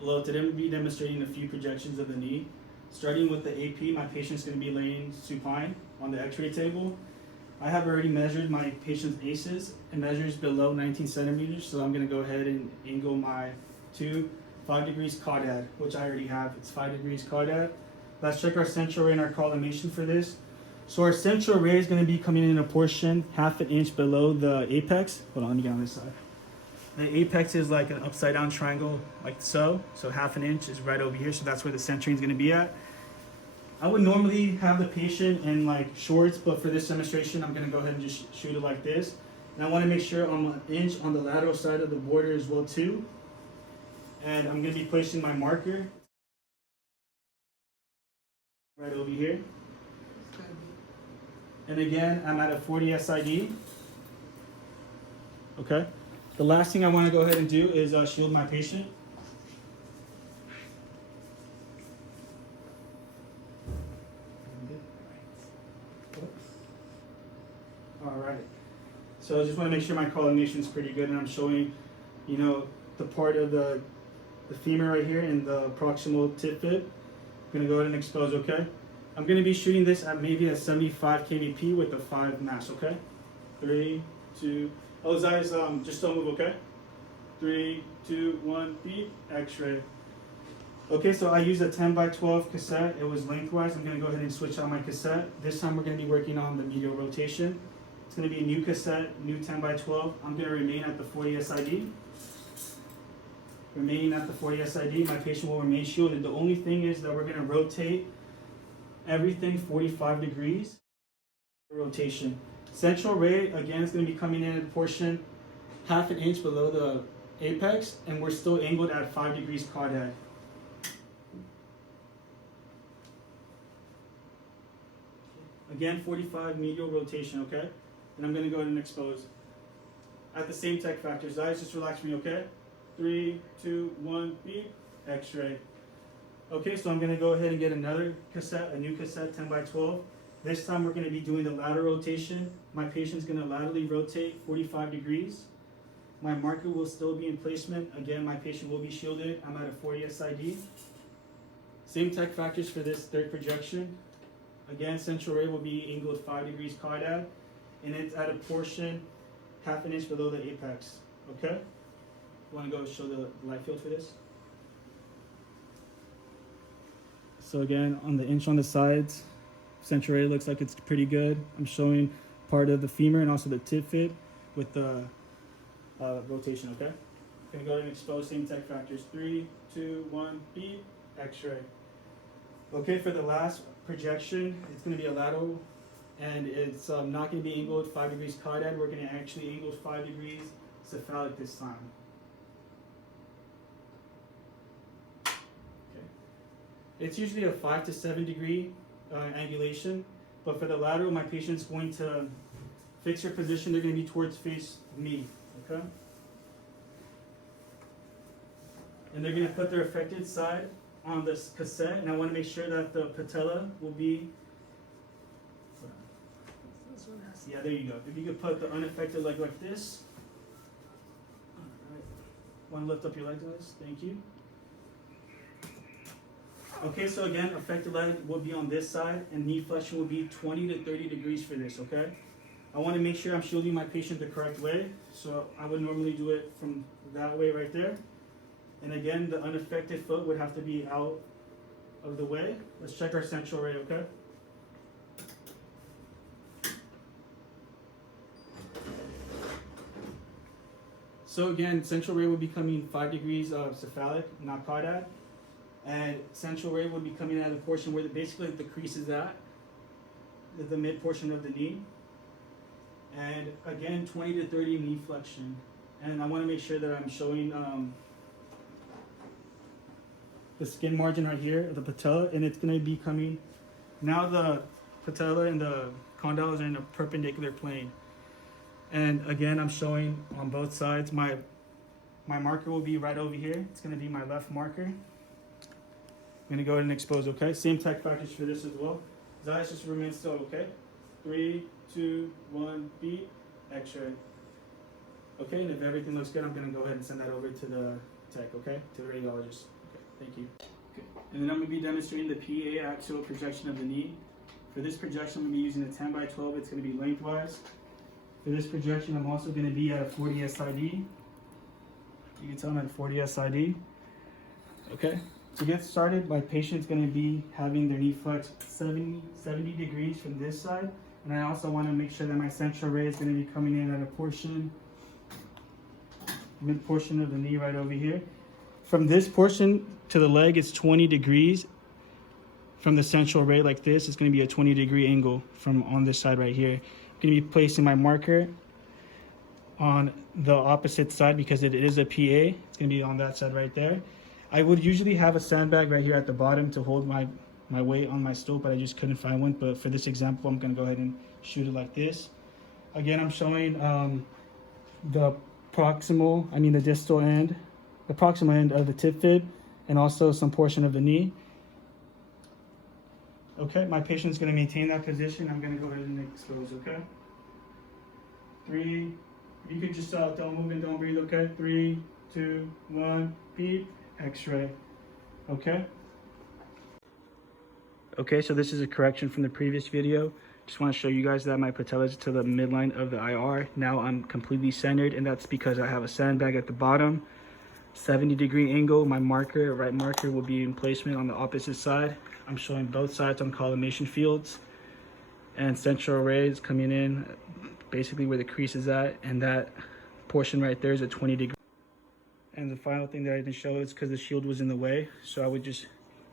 Hello, today I'm going to be demonstrating a few projections of the knee. Starting with the AP, my patient's going to be laying supine on the x-ray table. I have already measured my patient's ACEs. It measures below 19 centimeters, so I'm going to go ahead and angle my 5 degrees caudad, which I already have. It's 5 degrees caudad. Let's check our central ray and our collimation for this. So our central ray is going to be coming in a portion half an inch below the apex. Hold on, let me get on this side. The apex is like an upside down triangle, like so. So half an inch is right over here. So that's where the centering is going to be at. I would normally have the patient in like shorts, but for this demonstration, I'm going to go ahead and just shoot it like this. And I want to make sure I'm an inch on the lateral side of the border as well too. And I'm going to be placing my marker right over here. And again, I'm at a 40 SID. Okay. The last thing I want to go ahead and do is shield my patient. All right. So I just want to make sure my collimation is pretty good, and I'm showing, the part of the femur right here and the proximal tip fib. I'm going to go ahead and expose, okay? I'm going to be shooting this at maybe a 75 kVp with a 5 mass, okay? 3, 2, Zayas, just don't move, okay? 3, 2, 1, beep, x-ray. Okay, so I used a 10x12 cassette. It was lengthwise. I'm going to go ahead and switch out my cassette. This time we're going to be working on the medial rotation. It's going to be a new cassette, new 10x12. I'm going to remain at the 40 SID. Remaining at the 40 SID, my patient will remain shielded. The only thing is that we're going to rotate everything 45 degrees. Rotation. Central ray, again, is going to be coming in at a portion half an inch below the apex, and we're still angled at 5 degrees caudad. Again, 45 medial rotation, okay? And I'm going to go ahead and expose. At the same tech factors, eyes, just relax me, okay? 3, 2, 1, beep, x-ray. Okay, so I'm going to go ahead and get another cassette, a new cassette, 10x12. This time we're going to be doing the lateral rotation. My patient's going to laterally rotate 45 degrees. My marker will still be in placement. Again, my patient will be shielded. I'm at a 40 SID. Same tech factors for this third projection. Again, central ray will be angled 5 degrees caudad, and it's at a portion half an inch below the apex. Okay? You want to go show the light field for this? So again, on the inch on the sides, central ray looks like it's pretty good. I'm showing part of the femur and also the tib fib with the rotation, okay? I'm going to go ahead and expose same tech factors. 3, 2, 1, beep, x-ray. Okay, for the last projection, it's going to be a lateral, and it's not going to be angled 5 degrees caudad. We're going to actually angle 5 degrees cephalic this time. Okay. It's usually a 5 to 7 degree angulation, but for the lateral, my patient's going to fix their position. They're going to be towards face me, okay? And they're going to put their affected side on this cassette, and I want to make sure that the patella will be. Yeah, there you go. If you could put the unaffected leg like this. All right. Want to lift up your leg, guys? Thank you. Okay, so again, affected leg will be on this side, and knee flexion will be 20 to 30 degrees for this, okay? I want to make sure I'm shielding my patient the correct way, so I would normally do it from that way right there. And again, the unaffected foot would have to be out of the way. Let's check our central ray, okay? So again, central ray would be coming 5 degrees of cephalic, not caudad. And central ray would be coming at a portion where basically the crease is at, the mid portion of the knee. And again, 20 to 30 knee flexion. And I want to make sure that I'm showing the skin margin right here, the patella, and it's going to be coming. Now the patella and the condyles are in a perpendicular plane. And again, I'm showing on both sides. My marker will be right over here. It's going to be my left marker. I'm going to go ahead and expose, okay? Same tech factors for this as well. Eyes just remain still, okay? 3, 2, 1, beat, x-ray. Okay, and if everything looks good, I'm going to go ahead and send that over to the tech, okay? To the radiologist. Okay. Thank you. Okay. And then I'm going to be demonstrating the PA axial projection of the knee. For this projection, I'm going to be using a 10 by 12. It's going to be lengthwise. For this projection, I'm also going to be at a 40 SID. You can tell I'm at 40 SID. Okay. To get started, my patient's going to be having their knee flexed 70 degrees from this side. And I also want to make sure that my central ray is going to be coming in at a mid portion of the knee right over here. From this portion to the leg, it's 20 degrees. From the central ray like this, it's going to be a 20-degree angle from on this side right here. I'm going to be placing my marker on the opposite side because it is a PA. It's going to be on that side right there. I would usually have a sandbag right here at the bottom to hold my weight on my stool, but I just couldn't find one. But for this example, I'm going to go ahead and shoot it like this. Again, I'm showing the distal end, the proximal end of the tib fib, and also some portion of the knee. Okay, my patient's going to maintain that position. I'm going to go ahead and expose, okay? 3, you could just don't move and don't breathe, okay? 3, 2, 1, beep, x-ray, okay? Okay, so this is a correction from the previous video. Just want to show you guys that my patella is to the midline of the IR. Now I'm completely centered, and that's because I have a sandbag at the bottom. 70-degree angle. My marker, right marker, will be in placement on the opposite side. I'm showing both sides on collimation fields, and central ray is coming in basically where the crease is at, and that portion right there is at 20 degrees. And the final thing that I didn't show is because the shield was in the way, so I would just,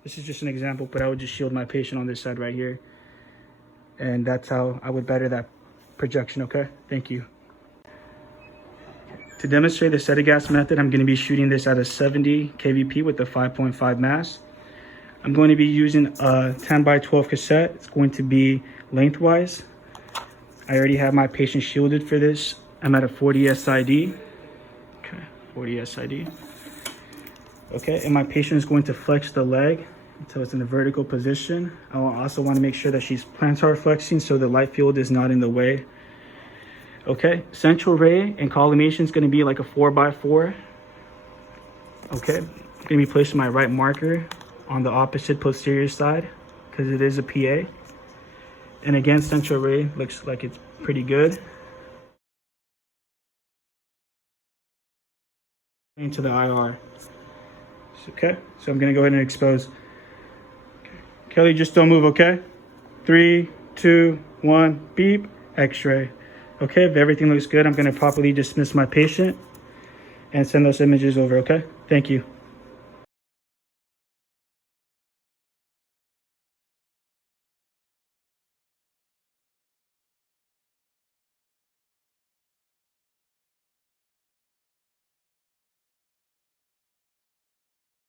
this is just an example, but I would just shield my patient on this side right here, and that's how I would better that projection. Okay, thank you. To demonstrate the Setigas method, I'm going to be shooting this at a 70 kVp with a 5.5 mass. I'm going to be using a 10 by 12 cassette. It's going to be lengthwise. I already have my patient shielded for this. I'm at a 40 SID. Okay, 40 SID. Okay, and my patient is going to flex the leg until it's in the vertical position. I also want to make sure that she's plantar flexing so the light field is not in the way. Okay, central ray and collimation is going to be like a 4 by 4. Okay, I'm going to be placing my right marker on the opposite posterior side because it is a PA. And again, central ray looks like it's pretty good. Into the IR. Okay, so I'm going to go ahead and expose. Okay. Kelly, just don't move, okay? 3, 2, 1, beep, x-ray. Okay, if everything looks good, I'm going to properly dismiss my patient and send those images over, okay? Thank you.